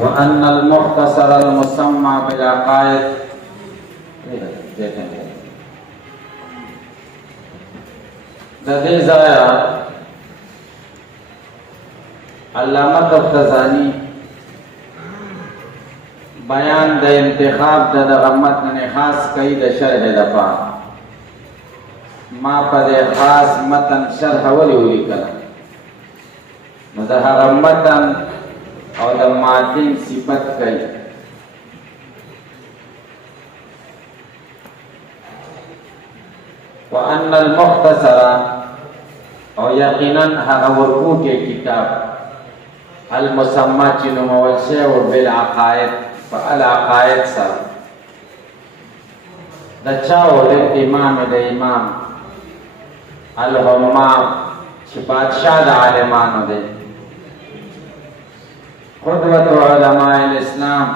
وأن المختصر المسمى بالعقائد د دې ځایه علامه تفتزانی بیان د انتخاب د دغه متن خاص کوي د شرح لپاره. ما په دې خاص متن شرح ولې ولیکله نو د هغه متن او د ماتن صفت کوي. وأن المختصر او یقینا هغه ورکوټی کتاب المسمى چې نومول شوی بالعقائد فالعقائد سره د چاو د امام الهمام چې بادشاہ د عالمانو دی، قدوة علماء الاسلام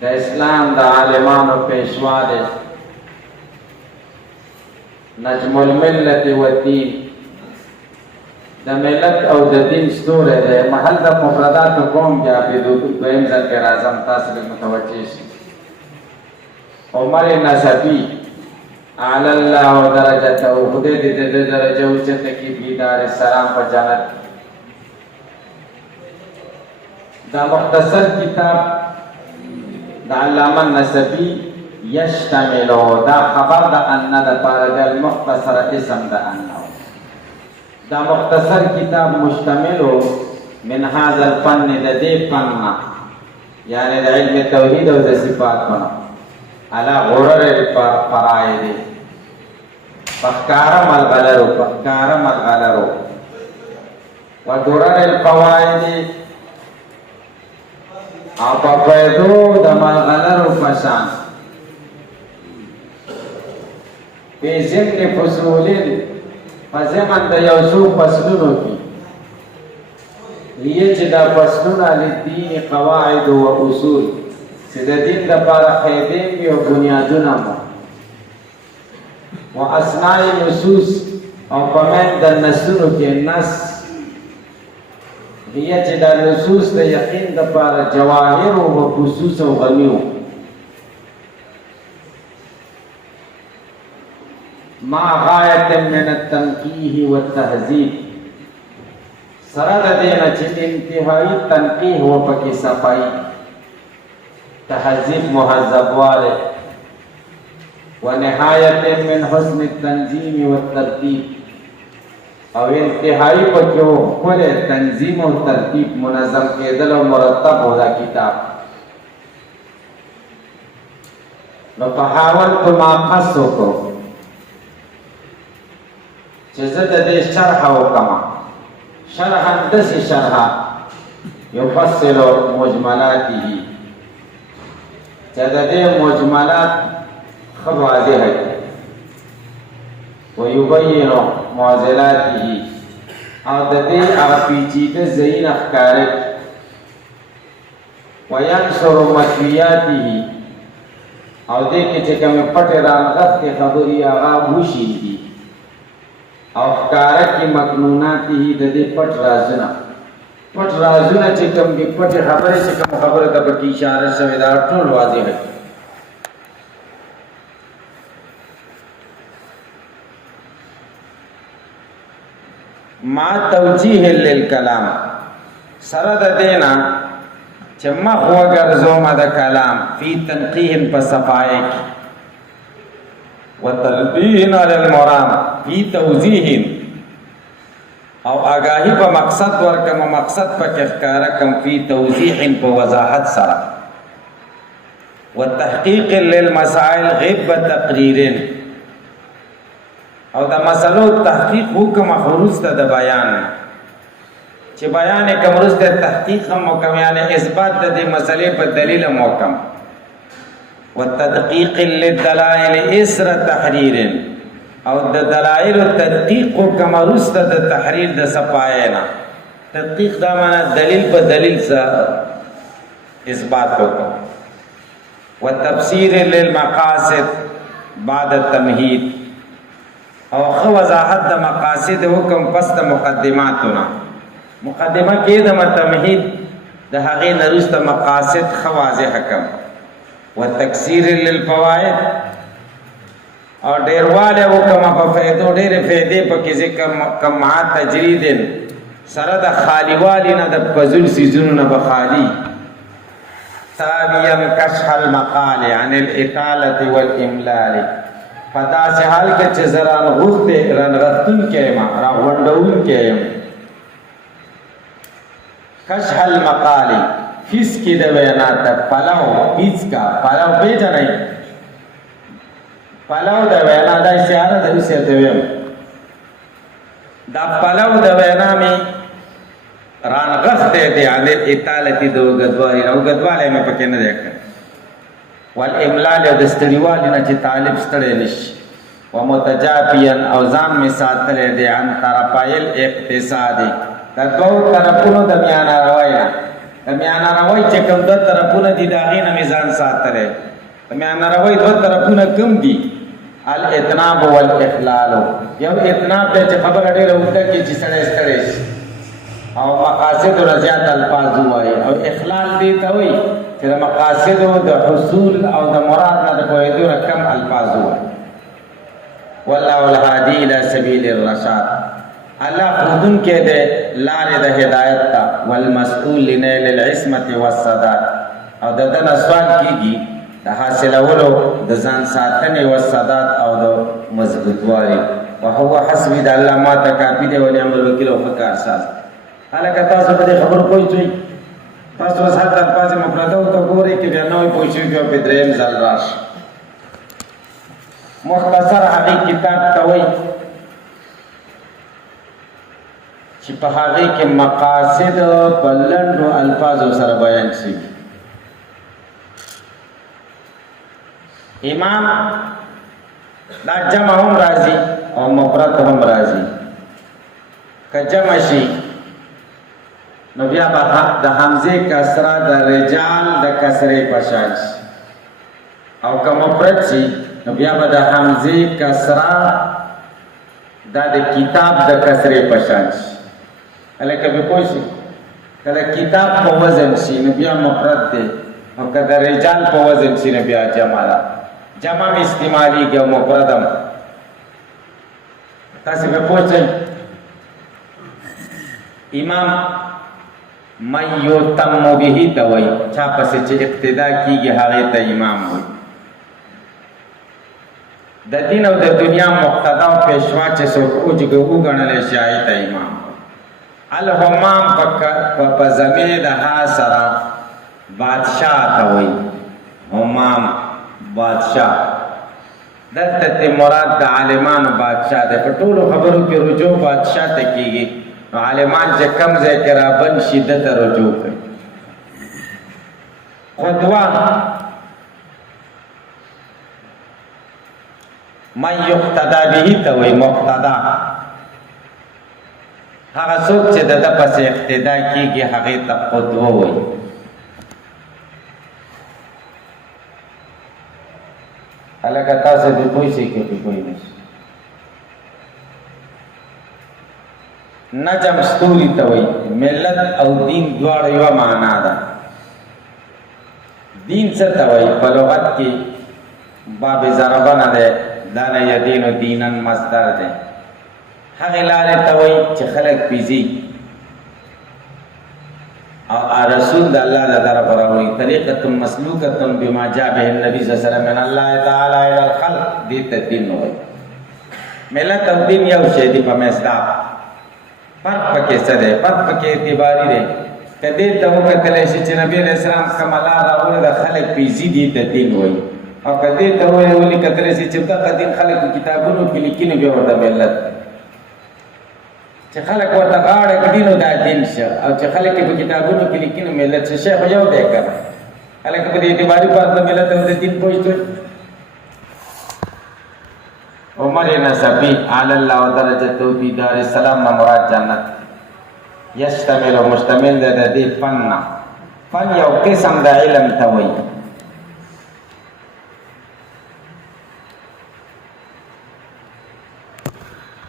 د اسلام د عالمانو پیشوا دی، نجم الملت والدین د ملت او د دین ستوری دی. محل د مفردات قوم بیا په دویم ځل کې راځم تاسو به متوجه شئ. عمر نسبی اعلی الله درجته خدای دې د درجه اوچته کې بیدار السلام په جنت. دا مختصر کتاب د علامه نسبی یشتملو دا خبر د ان د پارګل مختصر اسم د انه دا مختصر کتاب مشتملو من هذا الفن د دې فن یعنی د علم توحید او د صفاتونو على غرر الفرائض فکارم الغلرو ودرر القواعد او پپیدو د ملغلرو پشان په ضمن فصولین فزمن د یو څو فصلونو کې یې چې دا فصلونه لدین قواعد او اصول چې د دین لپاره قاعدې او بنیادونه مو او اسماء نصوص او په د نصونو کې نص یې چې دا نصوص د یقین لپاره جواهر او خصوص او غنیو ما غایت من التنقیح والتهذیب سره د دې نه چې انتهایی تنقیح و پکې صفائی تهذیب مهذب والے و نهایت من حسن التنظیم والترتیب او انتهایی پکې خپل تنظیم او ترتیب منظم کېدل او مرتب و دا کتاب. نو فحاولت ما قصو کو چې زه د دې شرح وکړم، شرحا داسې شرحه یفصل مجملاته چې د دې مجملات ښه واضحه کړي ویبین معضلاته او د دې هغه پیچیده ځایونه ښکاره کړي وینشر مخفیاته او دې کې چې کومې پټې رانغښتې خبرې هغه وشیندي او ښکاره کړي مکنوناته د دې پټ رازونه چې کوم دي پټې خبرې چې کوم خبره ته پکې اشاره شوې دا ټول واضح دي. ما توجیه للکلام سره د دینا چې مخ وګرځوم د کلام فی تنقیح په صفای کې وتنبیه علی المرام فی توضیح او آگاہی په مقصد ورکم مقصد په ښکارا کم فی توضیح په وضاحت سره وتحقیق للمسائل غیب تقریر او د مسلو تحقیق حکم خروج ته د بیان چې بیان کوم ورسته تحقیق هم وکم یعنی اثبات د دې مسلې په دلیل موکم وتدقیق للدلائل اسر تحریر او د دلائل تدقیق کوم ورسته د تحریر د صفاینا تدقیق دا معنا دلیل په دلیل سره اثبات وکم وتفسیر للمقاصد بعد التمهید او خو وضاحت د مقاصد حکم پس د مقدماتونه مقدمه کې د تمهید د هغې نه وروسته مقاصد ښه واضح کړم وتکثیر للفواید او ډېروالی وکړم په فایدو ډېرې فایدې پکې ذکر کړم مع تجرید سره د خالیوالي نه د فضول څیزونو نه به خالي ثانیا کشف المقال عن الاطالة والاملال په داسې حال کې چې زه رانغښتونکی یم راغونډونکی یم کشف المقال فیس کې د وینا ته پلو پیڅ کا پلو پیژنئ پلو د وینا دا اشاره د اوسې ته ویم دا پلو د وینا مې رانغښتی دی عن الاطالة د اوږدوالي نه اوږدوالی مې پکې نه دی کړی والاملال او د ستړیوالي نه چې طالب ستړی نشي ومتجافیا او ځان مې ساتلی دی عن طرفي الاقتصادي د دوو طرفونو د میانه روی نه د میانه روی چې کوم دوه طرفونه دي د هغې نه مې ځان ساتلی د میانه روی دوه طرفونه کوم دي الاطناب والاخلال یو اطناب دی چې خبره ډېره اوږده کړي چې سړی ستړی شي او مقاصدو نه زیات الفاظ ووایي او اخلال دې ته وایي چې د مقاصدو د حصول او د مراد نه د پوهېدو نه کم الفاظ ووایي والله الهادي الى سبیل الرشاد الله ښودونکی دی لارې د هدایت ته والمسؤول لنیل العصمة والسداد او د ده نه سوال کېږي د حاصلولو د ځان ساتنې والسداد او د مضبوطوالي وهو حسبي د الله ما ته کافي دی ونعم الوکیل او ښه کارساز هلکه تاسو په دې خبرو پوه شئ تاسو اوس هلته الفاظ مفردو ته ګورئ که بیا نوی پوه شوي بیا په درېیم ځل راشي مختصر هغې کتاب ته وایي چې په هغې کې مقاصد په لنډو الفاظو سره بیان شوي امام دا جمع هم راځي او مفرد هم راځي که جمع شي نو بیا به د حمزې کسره د رجال د کسرې په شان شي او که مفرد شي نو بیا به د حمزې کسره دا د کتاب د کسرې په شان شي هلکه به پوه شي کله کتاب په وزن شي نو بیا مفرد دی او که د رجال په وزن شي نو بیا جمع ده جمع م استعمالیږي او مفرد هم تاسې به پوه شئ امام من یتم به ته وایي چا پسې چې اقتدا کېږي هغې ته امام وایي د دین او د دنیا مقتدا او پیشوا چې څوک وګڼلی شي هغې ته امام الهمام په ضمیر د ها سره بادشاه ته وایي همام بادشاه دلته ته مراد د عالمانو بادشاه دی په ټولو خبرو کې رجوع بادشاه ته کېږي نو عالمان چې کم ځای کې رابند شي ده ته رجوع کوي قدوه من یقتدا به ته وایي مقتدا هغه څوک چې د ده پسې اقتدا کېږي هغې ته قدوه وایي هلکه تاسې پرې پوه شئ که پرې پوه نه شئ نجم ستوري ته وایي ملت او دین دواړه یوه معنا ده دین څه ته وایي په لغت کې باب ضربه نه دی دا نه یدینو دینن مصدر دی هغې لارې ته وایي چې خلک پې ځي او رسول د الله د طرفه راوړي طریقة مسلوکة بما جاء به النبي صلی الله علیه وسلم من الله تعالی الى الخلق دې ته دین وایي ملت او دین یو شی دی په مصداق فرق پکې څه دی فرق پکې اعتباري دی که دې ته وکتلی شي چې نبي علیه السلام کومه لار راوړې ده خلک پې ځي دې ته دین وایي او که دې ته ولیکتلی شي چې دغه دین خلک په کتابونو کې لیکي نو بیا ورته ملت چې خلک ورته غاړه کړي نو دا دین شه او چې خلک په کتابونو کې لیکي نو ملت شه شی خو یو دی که نه هلکه په دې اعتباري بات د ملت او د دین پوه شوئ عمر نصفی علی الله و درجته فی دار السلام نه مراد جنت یشتمل و مشتمل ده د دې فن نه فن یو قسم د علم ته وایي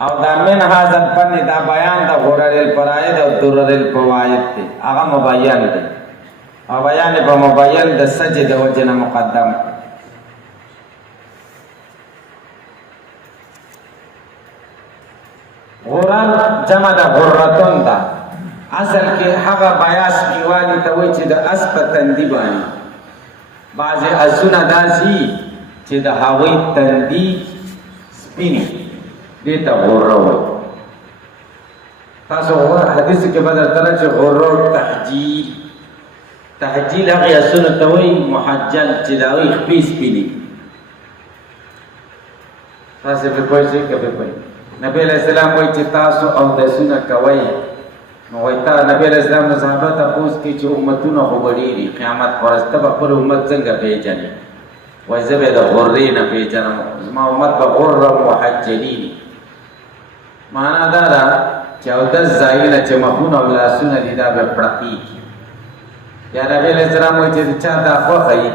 او دا من هذا الفن دا بیان د غرر الفرائد او درر الفوائد دی هغه مبین دی او بیان په مبین د سجد وجه نه مقدم. غرر جمع د غرتون ده، اصل کې هغه بیاس پیوالی ته وایي چې د اس په تندي باندې بعضې اسونه داسې چې د هغوی تندي سپینې، دې ته غره وایي. تاسو حدیث کې به درته چې غره تحجیل، تحجیل هغې اسونو ته وایي محجل چې د هغوی خپې سپینې. تاسې پرې پوه شئ که پرې پوه. نبی علیہ السلام وایي چې تاسو اودسونه کوئ، نو وایي نبی علیہ السلام نو صحابه تپوس کوي چې امتونه خو به ډېري قیامت په ورځ ته به خپل امت څنګه پېژنې؟ وایي زه به د غرې نه پېژنم، زما امت به غره محجلین. معنا دا ده چې اودس ځایونه چې مخونه او لاسونه دي دا به پړقېږي. یا نبی علیہ السلام وایي چې چا دا خوښه وي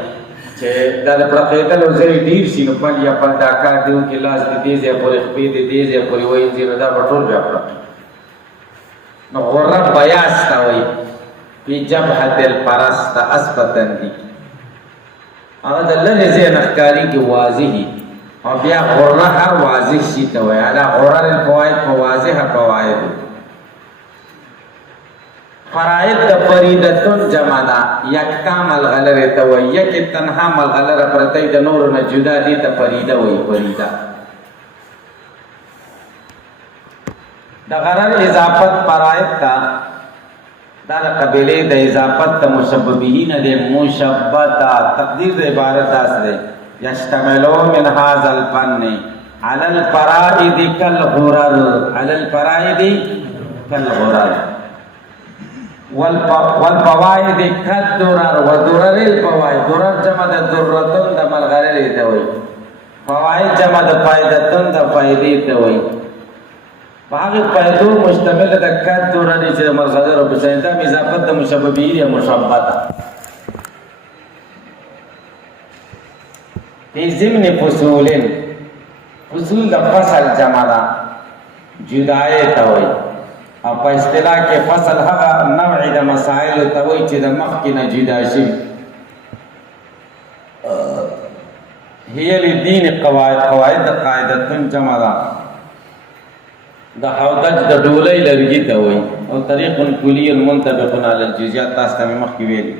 چې دا د پړقېدلو ځای ډېر شي، نو پل یا پل دا کار دی وکړي، لاس د دې ځای پورې خپې د دې ځای پورې وینځي، نو دا به ټول بیا پړقېږي. نو غره بیاس ته وایي فی جبهة الفرس، د اس په تندي هغه د لرې ځای نه ښکارېږي واضحي، او بیا غره هر واضح شي ته وایي. علی غرر الفواید په واضحه فواید. فرائد د فریدتون جمع ده، یکتا ملغلره ته وایي، یکې تنها ملغلره پرته د نورو نه جدا دي ته فریده وایي. فریده د غرر اضافت فرائد ته دا د قبیلې د اضافت ته مشببهین دی. مشبته تقدیر د عبارت داسې دی یشتملو من هذا الفن علی الفرائد کالغرر، علی الفرائد کالغرر والفوائد کالدرر ودرر الفوائد. درر جمع د درتون د ملغلرې ته وایي، فواید جمع د فایدتون د فایدې ته وایي. په هغې فایدو مشتمله د کالدرر چې د ملغلرو په شان دا اضافت د مشببهین یا مشبته. فی ضمن فصول، فصول د فصل جمع ده، جدای ته وایي. او په اصطلاح کې فصل هغه نوع د مسائلو ته وایي چې د مخکې نه جدا شي. هي للدین قواعد، قواعد د قاعدتون جمع ده. د حودج د ډولۍ لرګي ته وایي. او طریق کلی منطبق علی الجزئیات، تاسو ته مې مخکې ویلي.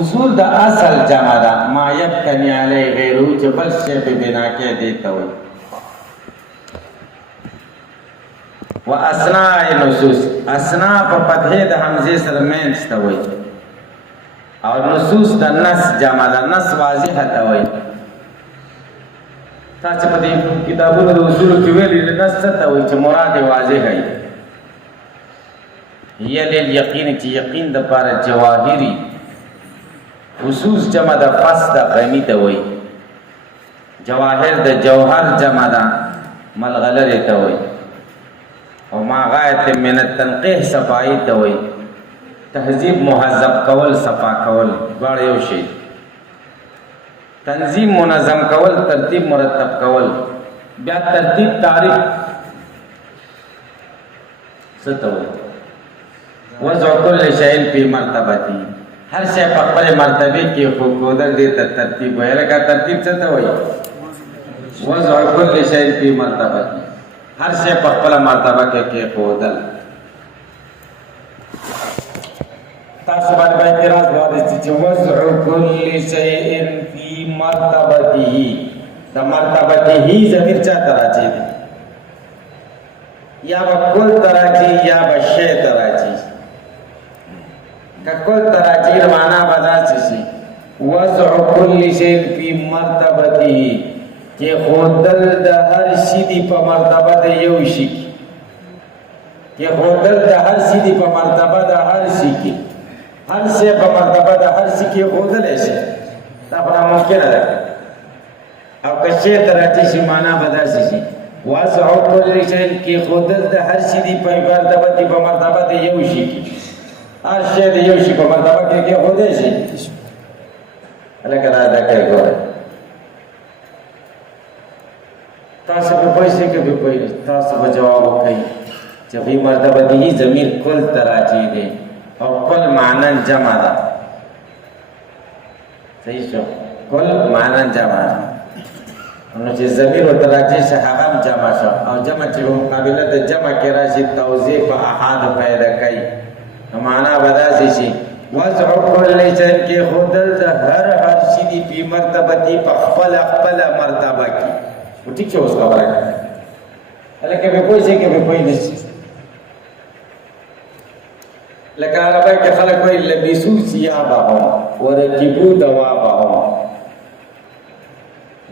اصول د اصل جمع ده، ما یبتنی علی غیره چې بل شی په بنا کې دی ته وایي. و اسناء نصوص، اسناء په فتحې د حمزې سره مینس ته وایي. او نصوص د نص جمع ده، نص واضحه ته وایي. تاسو په دې کتابونو د اصولو کې ویلي نص څه ته وایي چې مراد یې واضحه وي. هي للیقین چې یقین دپاره جواهري. خصوص جمع د فص د غني ته وایي. جواهر د جوهر جمع ده، ملغلرې ته وایي. او ما غایت من التنقیح صفائی ته وایي. تهذیب مهذب کول، صفا کول، دواړه یو شی. تنظیم منظم کول، ترتیب مرتب کول. بیا ترتیب تعریف څه ته وایي؟ وضع کل شیء فی مرتبته، هر شی په خپلې مرتبې کې ښودل دې ته ترتیب وایي. لکه ترتیب څه ته وایي؟ وضع کل شیء فی مرتبته، هر شی په خپله مرتبه کې کېښودل. تاسو باندې به اعتراض وارسي چې وضع کل شیء فی مرتبته، د مرتبته ضمیر چا ته راځي؟ یا به کل ته راځي یا به شی ته راځي. که کل ته راځي معنا به داسې شي وضع کل شیء فی مرتبته، چې خودل د هر شي دی په مرتبه د یو شي کې، چې خودل د هر شي دی په مرتبه د هر شي کې، هر شی په مرتبه د هر شي کې خودلی شي. دا خو ناممکنه ده. او که شی ته راځي شي معنا به داسې شي وضع کل شی، کې خودل د هر شي دی په مرتبه دی په مرتبه د یو شي کې، هر شی د یو شي په مرتبه کې کېښودی شي. لکه دا کوي ګوره، تاسو په پوه شئ که په پوه نه، تاسو به جواب وکړئ چې چې فی مرتبته ضمیر کل تراجی دی او کل معنی جمع ده. صحیح شو؟ کل معنی جمع ده نو چې ضمیر ورته راجع شي هغه هم جمع شو او جمع چې په مقابله د جمع کې راشي توضیح په احاد پیدا کوي نو معنا به داسې شي وضع کل شی کې خودل د هر شي دی په مرتبه په خپل مرتبه کې. ټیک شو اوس خبره کوي هلکه به پوه شي که به پوه نه شي. لکه عربی کې خلک وایي لبسو ثیابهم ورکبو دوابهم،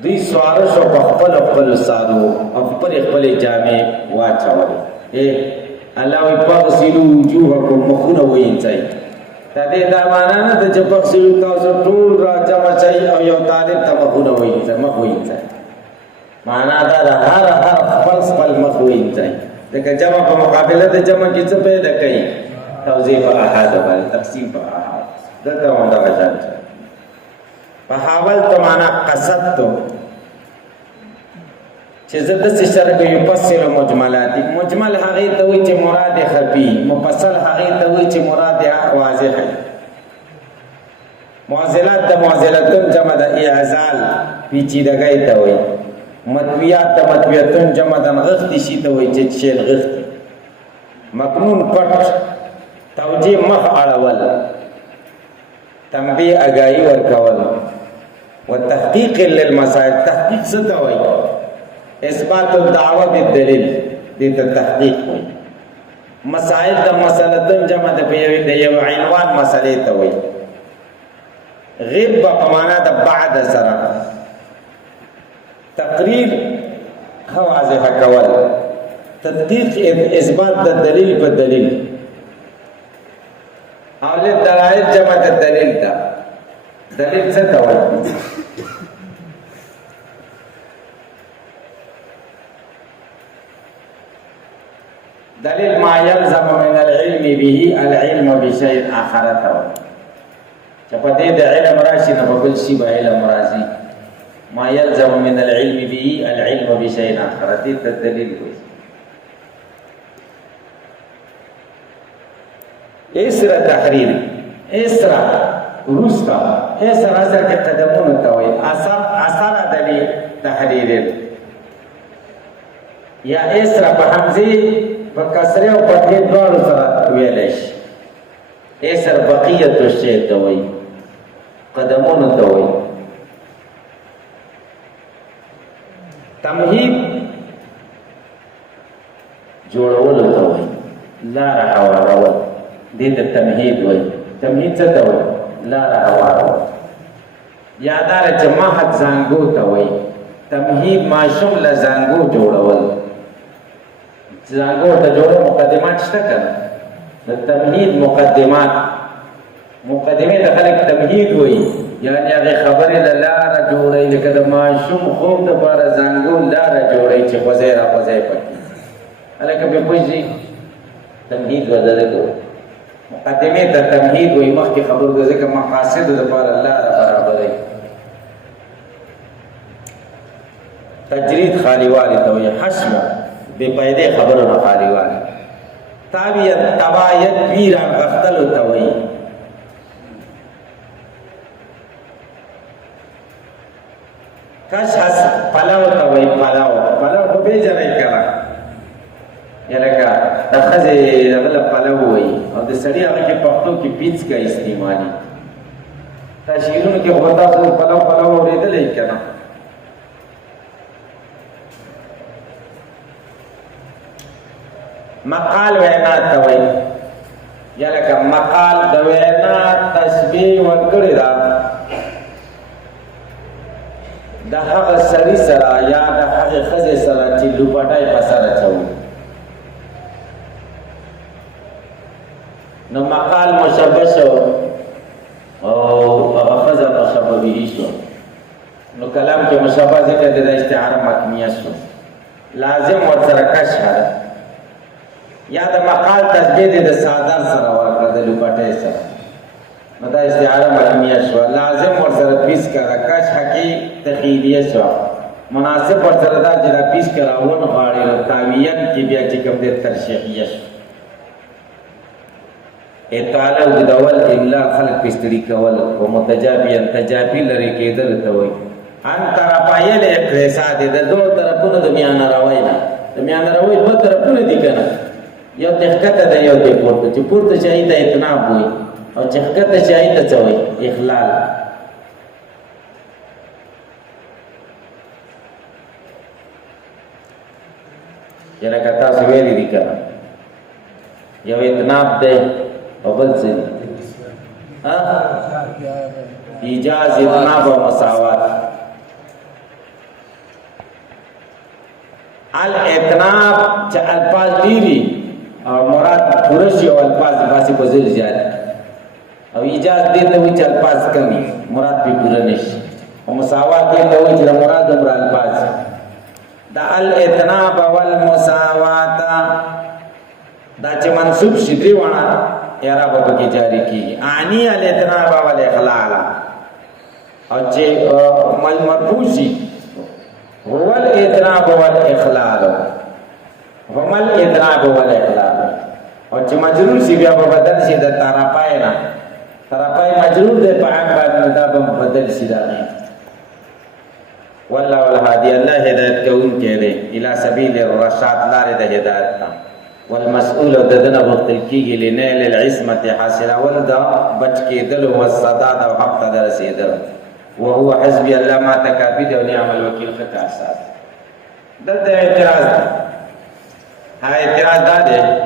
دوی سواره شو په خپل سادو او خپل جامې واچولې. الله وایي فاغسلوا وجوهکم مخونه وینځئ. دا دې دا معنا نه ده چې فاغسلوا تاسو ټول را جمع شئ او یو طالب ته مخونه وینځئ، مخ وینځئ. معنا دا ده هر خپل مخ وینځئ. ځکه جمع په مقابله د جمع کې څه پیدا کوي؟ توضیح په احاد باندې، تقسیم په احاد. دلته هم دغه شان فحاولت معنا قصدت چې زه داسې شرک یفصل مجملات. مجمل هغې ته وایي چې مراد خفي، مفصل هغې ته وایي چې مراد واضح. معضلات د معضلتون جمع د اعزال پیچیدګۍ ته وایي. مطویات د مطویتون جمع د نغښتې شي ته وایي چې شی نغښتې. مکنون پټ توجیه مخ اړول، تنبیه اگاهی ورکول. وتحقیق للمسائل، تحقیق څه ته وایي؟ اثبات الدعوه بالدلیل، دې ته تحقیق وایي. مسائل د مسلتن جمع د یو عنوان مسئلې ته وایي. غیب په معنا د بعد سره تقریر واضح کول، تدقیق اثبات د دلیل په دلیل. اولاد دلائل جمع د دلیل ده. دلیل څه ته وایي؟ دلیل ما یلزم من العلم به العلم بشیء آخر ته وایي. چې په دې د علم راشي نه په بل شي به علم راځي. ما یلزم من العلم به العلم بشیء آخر، دې ته دلیل وایي. اسره تحریر، اسره روستا، اسره اثر کې قدمونه ته وایي. اثر دلیل تحریر یا اسره په حمزه په کسره او په دې دواړو سره ویلی شي. اسر بقیت الشیء ته وایي، قدمونه ته وایي. تمهید جوړولو ته وایي، لاره هوارول، دې ته تمهید وایي. تمهید څه ته وایي؟ لاره هوارول. یاداره چې مهد زانګو ته وایي. تمهید ماشوم له زانګو جوړول. زانګو ته جوړه مقدمات شته که نه؟ د تمهید مقدمې ته خلک تمهید وایي، یعنې هغې خبرې له لاره جوړوي. لکه د ماشوم خوب دپاره زانګو لاره جوړوي چې خوځی را خوځی پکې. هلکه پرې پوه شي، تمهید ورته کوي. مقدمې ته تمهید وایي، مخکې خبرو ته ځکه مقاصدو دپاره لاره برابروي. تجرید خالیوالي ته وایي، حشمه بې فایدې خبرو نه خالیوالي. تبایت ویران غختلو ته وایي. کشحس پلو ته وایي. پلو خو پېژنئ که نه؟ یا لکه د ښځې هغه له پلو وایي او د سړي هغه کې پښتو کې پیڅکه استعمالي. دا شعرونو کې خو تاسو پلو اورېدلی که نه؟ مقال وینا ته وایي. یا لکه مقال د وینا تشبیه ورکړې ده د هغه سړي سره یا د هغې ښځې سره چې لوپټی په سر اچوي. نو مقال مشبه شو او هغه ښځه مشبه به شو. نو کلام کې مشبه ذکر دی، د استعاره مکنیه شو. لازم ورسره کشف ده. یا د مقال تشبیه دی د څادر سره ورکړه، د لوپټۍ سره. نو دا استعاره مکنیه شوه. لازم ورسره پیس کړه، کشف کې تخیلیه شوه. مناسب ورسره دا چې دا پیش کراون غواړي تاویین کې بیا چې کوم دې ترشیحیه شي اطاله او دول املا خلق پستری کول او متجابیان تجابی لري کېدل ته وایي ان طرفایل اقتصاد د دوه طرفونو د میان راوي نه د میان راوي دوه طرفونه دي کنه یو تحقیقت ده یو د پورته چې پورته شي ته اتناب وي او چې حقیقت شي ته څوي اخلال یره کتا سویلی دي کنه یو اتناب ده او بل څه ایجاز اتناب او مساوات الاتناب چې الفاظ ډیری او مراد پرشي او الفاظ باسي په ځل زیات او ایجاز دې ته وی چې الفاظ کمی مراد به پوره نشي او مساوات دې ته وی چې مراد عمر الفاظ دا الاتناب والمساوات دا چې منصوب شي دی ونه اعراب په کې جاری کیږي انی الاتناب والاخلال او چې مرفوع شي هو الاتناب والاخلال هما الاتناب والاخلال او چې مجرور شي بیا په بدل شي د طرفای نه طرفای مجرور دی په عین باندې دا په بدل شي دا والله الهادي الله هدایت کوون کړي الى سبيل الرشاد لار د هدایت ته والمسؤول ددنه وقتل کیږي لنیل العصمه حاصله ولدا بچ کېدل او صداد او حق ته رسیدل وهو حسبي الله ما تکافي او نعم الوکیل خطا اساس دلته اعتراض ها اعتراض ده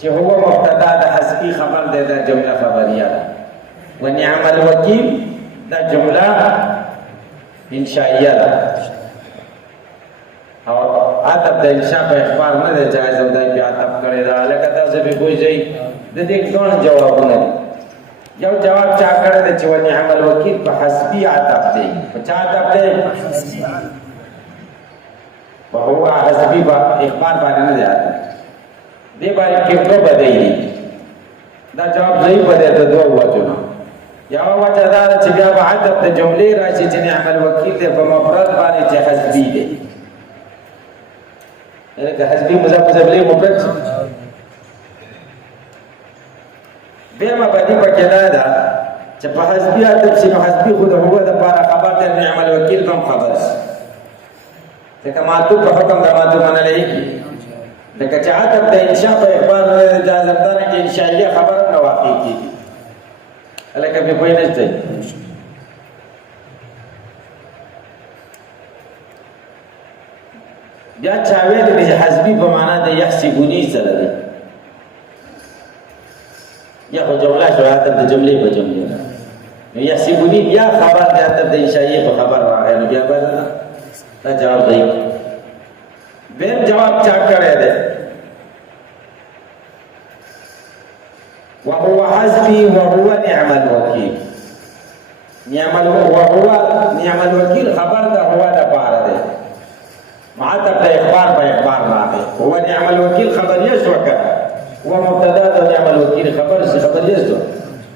چې هو مبتدا د حسبي خبر ده د جمله خبريه ونعم الوکیل دا جمله انشائیه ده او عطف د انشاء په اخبار نه ده جایز او دای بیا عطف کړی دا لکه تاسو به کوی ځای د دې څون جوابونه یو جواب چا کړی دی چې ونعم الوکیل په حسبي عطف دی په چا عطف دی وهو حسبي په اخبار باندې نه دی عطف دې باندې کې دوه بدایي دا جواب ضعیف دی د دوه وجهونو یا وجه دا چې بیا په عطف د جملې راشي چې نعم الوکیل دی په مفرد باندې چې حسبي دی لکه حسبي مضاف له مفرد بیا ما باندې پکې دا ده چې په حسبي عطف شي نو حسبي خو د هو د لپاره خبر د نعم الوکیل کوم خبر شي ځکه ماتو په حکم د ماتو منل کېږي لکه چې عطف د انشاء په اخبار نه اجازه ده چې انشائیه خبر نه واقع کېږي لکه په پوهې نشته بیا چا ویل چې حسبي په معنا د يحسبوني سره ده یا خو جمله شو عطف د جملې په جملې نو يحسبوني بیا خبر د عطف د انشائیه په خبر راغی نو بیا باندې دا جواب دی بل جواب چا کړی دی وهو حسبي وهو نعم الوكيل وهو نعم الوكيل خبر ده هو ده پاره ده معطف ده اخبار په اخبار راغی هو نعم الوكيل خبر یشو کړه هو مبتدا ده نعم الوكيل خبر سے خبر یشو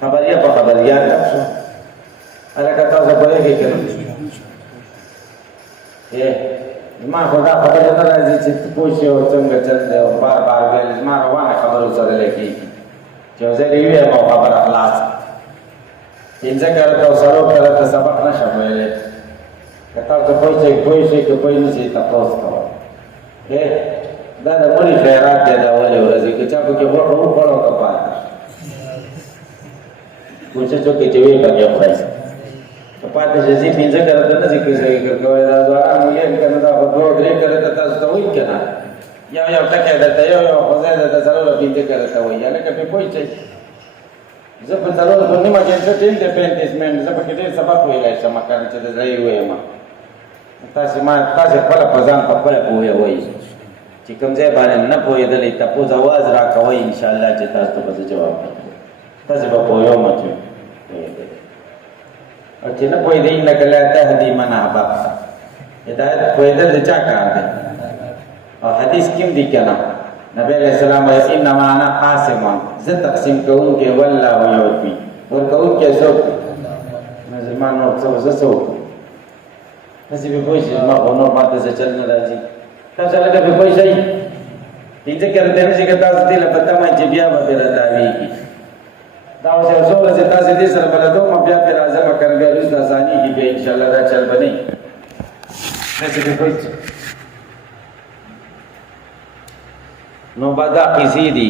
خبریه په خبریات شو الکه تاسو په یوه کې ما خدا خبر نه راځي چې پوښیو څنګه چل دی او بار بار ویل ما روانه خبرو سره لکی چې زه ریوی ما خبر اخلاص څنګه کرته سره کرته سبق نشم ویلې کته ته پوښي کې پوښي نشي تاسو کوه دا د مولي خیرات دی دا ولې ورځي چې چا په کې وړو وړو کا پاتې کوڅه چې چې وی پکې وایي پاتې چې پینځه کرته نه ذکر کوي دا ځوان مې کنه دا په دوه درې کرته تاسو ته وایي کنه یو ټکی درته یو خدای درته ضرور پینځه کرته وایي لکه په پوښتې زه په ضرور په نیمه کې څه ټیم ته پینځه منټ زه په کې ډېر سبق ویلای شم کار چې د ځای وایم تاسو خپل په ځان په خپل پوهه وایي چې کوم ځای باندې نه پوهېدلې تاسو आवाज راکوي ان شاء الله چې تاسو ته جواب تاسو به پوهیو مته او چې نه پوهېدې نه کله تهدی من احببت هدایت پوهېدل چا کار دی او حدیث کوم دی کنه نبی علیہ السلام وایي انما انا قاسم زه تقسیم کوم کې والله یوفي ور کوم کې څوک نظمان نو څه تاسو به پوه شئ ما خو نور ماته څه چل نه راځي تاسو لکه به پوه شئ پنځه کرته نه چې تاسو دې له پته ما چې بیا به راځي دا اوس یو څو ورځې تاسو دې سره بلدو ما بیا پر اعظم کنګا روز د ځاني کې به ان شاء الله دا چل بني تاسو به پوه شئ نو بدا قصې دي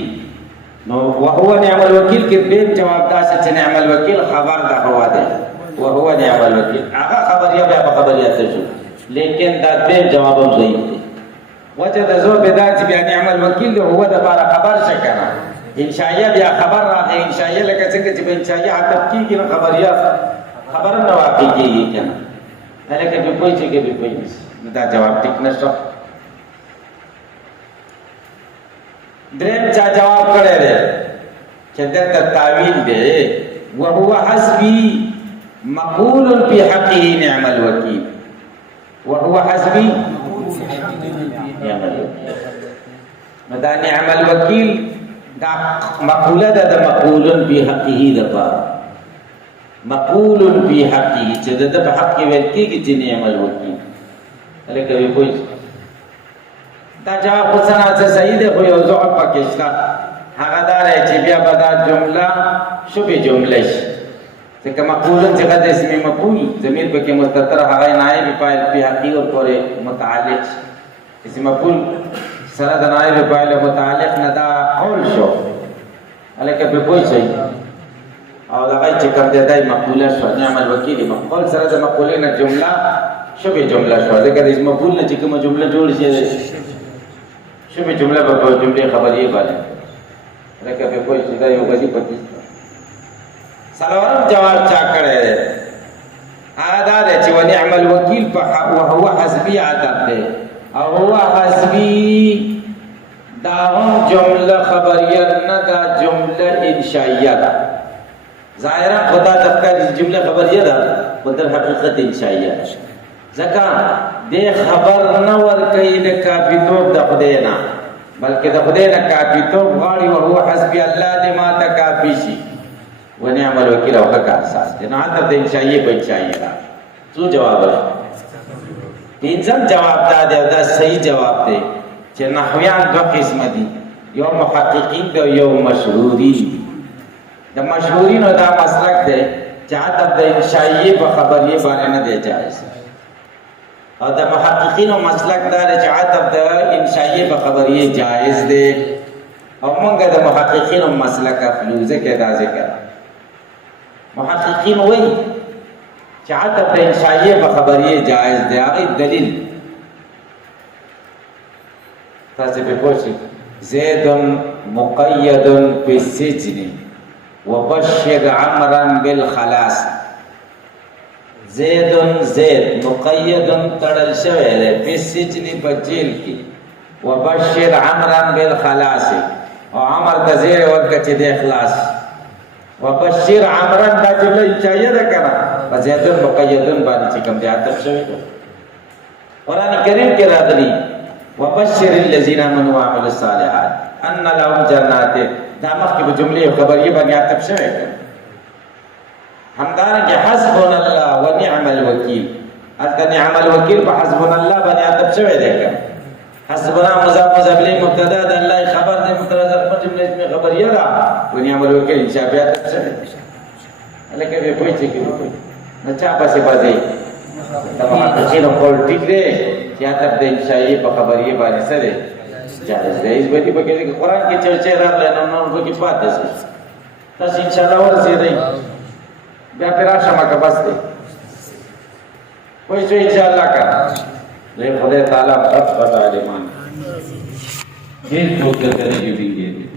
نو وهو نعم الوکیل کې به جواب دا چې نعم الوکیل خبر دا هوا ده وهو نعم الوکیل هغه خبریا بیا په خبریا ته شو لیکن دا به جواب هم ضعیف دی وجه د زو بدا چې بیا نعم الوکیل هو د بار خبر شکنه انشائیه بیا خبر راغی انشائیه لکه څنګه چې انشائیه عتب کیږي نو خبریا خبر نه واقع کیږي کنه هلکه به کوئی چې کې به کوئی دا جواب ټیک نشو دریم چا جواب کړی دی چې دلته تعویل دی وهو حسبي مقول في حقه نعم الوكيل وهو حسبي نعم الوكيل مدا نعم الوكيل دا مقوله ده مقول في حقه دپا مقول في حقه چې د په حق کې ویل کېږي چې نعم الوكيل الکه وی کوئی دا جواب حسنا څه صحیح دی خو یو ضعف پکې شته هغه دا دی چې بیا به دا جمله شبه جمله شي ځکه مقول څنګه د اسم مفعول ضمیر پکې مستتر هغه نائب فاعل په حقیقت پورې متعلق اسم مفعول سره د نائب فاعل متعلق نه دا قول شو الکه به کوئی شي او دا چې کوم دی دای مقوله شو نعم الوکیل مقول سره د مقولې نه جمله شبه جمله شو ځکه د اسم مفعول نه چې کوم جمله جوړ شي شبه جمله په جمله خبريه باندې لکه په کوئی څه دا یو غدي پتی سلام جواب چا کړه ادا د چې ونعم الوکیل او هو حسبي عتب ده او هو حسبي دا هم جمله خبريه نه دا جمله انشائیه ده ظاهرا خدا تکه جمله خبريه ده په در حقیقت انشائیه ده ځکه د خبر نه ور کوي د کافیتوب د خدای نه بلکې د خدای نه کافیتوب غاړي او هو حسبي الله دې ما ته کافی شي ونعم الوکیل او کا اساس دې نه ته د انشائیه په انشائیه را څو جواب ده پنځم جواب دا صحیح جواب دی چې نحویان دوه قسم دي یو محققین دی یو مشهورین د مشهورینو دا مسلک دی چې عتب د انشائیه په خبريه باندې نه دی جایز او د محققینو مسلک دا چې عتب د انشائیه په خبريه جایز دی او موږ د محققینو مسلک افلوزه کې دا ذکر محققین وایي چې عتب د انشائیه په خبريه جایز دی هغه دلیل تاسو په پوښتنه زید مقید بالسجن وبشر عمرا بالخلاص زید مقید تړل شوی دی په سجن په جیل کې وبشر عمرا بالخلاص او عمر د زیر ورکه چې د اخلاص وبشر عمرا دا جمله انشائیه ده کنه په زید مقید باندې چې کوم دی عطف شوی دی قران کریم کې راغلی وبشر الذين امنوا وعملوا الصالحات ان لهم جنات دا مخکې په جمله خبريه باندې عطف شوی دی همدارنګه حسبنا الله ونعم الوکیل اته نعم الوکیل په حسبنا الله باندې عطف شوی دی حسبنا مضاف الیه مبتدا د الله خبر دی مبتدا د جمله اسم خبريه ده ونعم الوکیل انشاء عطف شوی دی لکه به پوهی چې نه چا پسې بازي دا محققینو قول ټیک دی چې عطف د انشائیه په خبريه باندې سره جایز دی اس باندې پکې قرآن کې چرچه راغله نو پکې پاتې شي تاسو ان شاء الله ورسېږئ بیا پر راشه مکه بس دی وای چې ان شاء الله کا له خدای تعالی غفر عالمان دې ټول کې